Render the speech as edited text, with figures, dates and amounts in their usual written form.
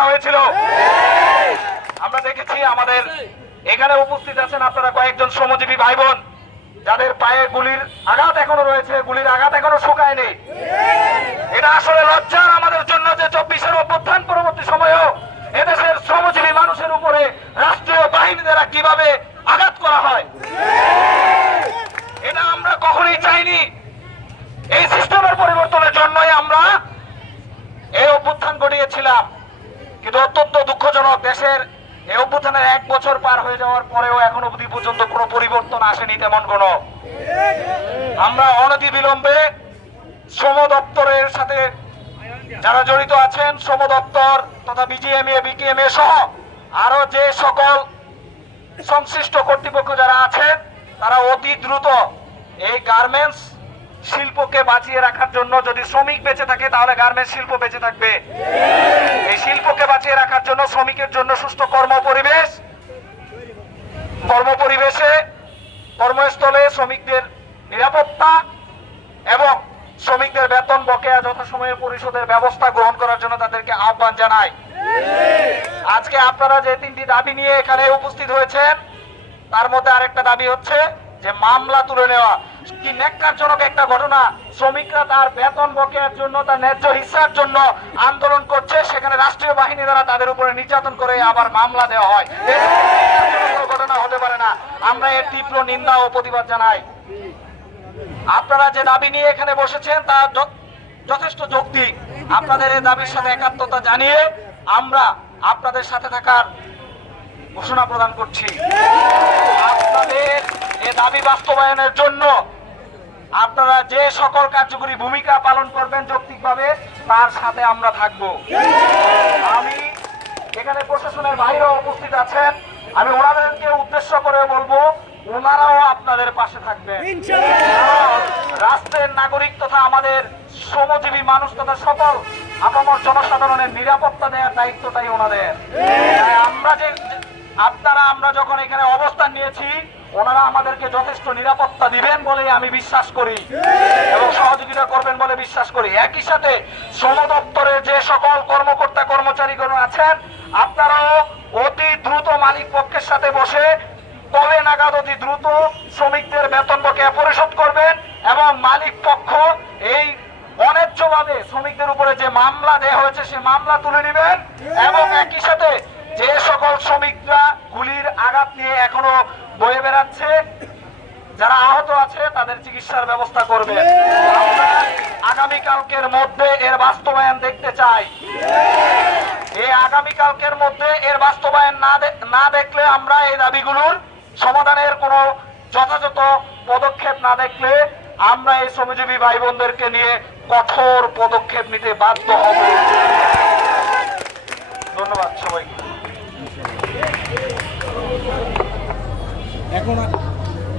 করা হয়েছিল। আমরা দেখেছি আমাদের এখানে উপস্থিত আছেন আপনারা কয়েকজন শ্রমজীবী ভাই বোন যাদের পায়ে গুলির আঘাত এখনো রয়েছে, গুলির আঘাত এখনো শুকায়নি। এটা আসলে লজ্জার আমাদের জন্য যে 24-এর অভ্যুত্থান পরবর্তী সময়েও এদেশের শ্রমজীবী মানুষের উপরে রাষ্ট্রীয় বাহিনী দ্বারা কিভাবে আঘাত করা হয়, এটা আমরা কখনোই চাইনি। এই সিস্টেমের পরিবর্তনের জন্যই আমরা এই অভ্যুত্থান ঘটিয়েছিলাম। কিন্তু অত্যন্ত দুঃখজনক, দেশের এই অভ্যুত্থানের 1 বছর পার হয়ে যাওয়ার পরেও এখনো অবধি পর্যন্ত কোনো পরিবর্তন আসেনি তেমন কোনো। আমরা অনতিবিলম্বে শ্রম দপ্তরের সাথে যারা জড়িত আছেন, শ্রম দপ্তর তথা বিজিএমএ, বিকেএমএ সহ আরো যে সকল সংশ্লিষ্ট কর্তৃপক্ষ যারা আছেন, তারা অতি দ্রুত এই গার্মেন্টস শিল্পকে বাঁচিয়ে রাখার জন্য, যদি শ্রমিক বেঁচে থাকে তাহলে গার্মেন্টস শিল্প বেঁচে থাকবে। এই শিল্পকে বাঁচিয়ে রাখার জন্য শ্রমিকের জন্য সুস্থ কর্মপরিবেশে কর্মস্থলে শ্রমিকদের নিরাপত্তা এবং শ্রমিকদের বেতন বকেয়া যথাসময়ে পরিশোধের ব্যবস্থা গ্রহণ করার জন্য তাদেরকে আহ্বান জানাই। আজকে আপনারা যে 3টি দাবি নিয়ে এখানে উপস্থিত হয়েছেন, তার মধ্যে আরেকটা দাবি হচ্ছে যে মামলা তুলে নেওয়া। কি ন্যাক্কারজনক একটা ঘটনা! শ্রমিকরা তার বেতন বকেয়ার জন্য, তার ন্যায্য হিস্সার জন্য আন্দোলন করছে, সেখানে রাষ্ট্রীয় বাহিনী দ্বারা তাদের উপরে নির্যাতন করে আবার মামলা দেওয়া হয়। ঘটনা হতে পারে না। আমরা এর তীব্র নিন্দা ও প্রতিবাদ জানাই। আপনারা যে দাবি নিয়ে এখানে বসেছেন তা যথেষ্ট যৌক্তিক। আপনাদের এই দাবির সাথে একাত্মতা জানিয়ে আমরা আপনাদের সাথে থাকার ঘোষণা প্রদান করছি। আপনাদের এই দাবি বাস্তবায়নের জন্য আপনারা যে সকল কার্যকরী ভূমিকা পালন করবেন যৌক্তিকভাবে, তার সাথে আমরা থাকব। আমি এখানে প্রশাসনের বাইরেও উপস্থিত আছেন, আমি ওনাদেরকে উদ্দেশ্য করে বলবো, ওনারাও আপনাদের পাশে থাকবেন। রাষ্ট্রের নাগরিক তথা আমাদের শ্রমজীবী মানুষ তথা সকল আপামর জনসাধারণের নিরাপত্তা দেওয়ার দায়িত্বটাই ওনাদের। আমরা যখন এখানে অবস্থান নিয়েছি, ওনারা আমাদেরকে যথেষ্ট নিরাপত্তা দিবেন বলে আমি বিশ্বাস করি এবং সহযোগিতা করবেন বলে বিশ্বাস করি। একই সাথে শ্রম দপ্তরের যে সকল কর্মকর্তা কর্মচারীগণ আছেন, আপনারাও অতি দ্রুত মালিক পক্ষের সাথে বসে কবে নাগাদ অতি দ্রুত শ্রমিকদের বেতন বকেয়া পরিশোধ করবেন এবং মালিক পক্ষ এই অন্যায্যভাবে শ্রমিকদের উপরে যে মামলা দেওয়া হয়েছে সে মামলা তুলে নেবেন এবং একই সাথে যে সকল শ্রমিকরা গুলির আঘাত নিয়ে এখনো বয়ে বেড়াচ্ছে, যারা আহত আছে, তাদের চিকিৎসার ব্যবস্থা করবেন। আমরা আগামীকালকের মধ্যে এর বাস্তবায়ন দেখতে চাই। এই আগামীকালকের মধ্যে এর বাস্তবায়ন না দেখলে, আমরা এই দাবিগুলোর সমাধানের কোনো যথাযথ পদক্ষেপ না দেখলে, আমরা এই শ্রমজীবী ভাই বোনদেরকে নিয়ে কঠোর পদক্ষেপ নিতে বাধ্য হব। ধন্যবাদ সবাইকে। এখন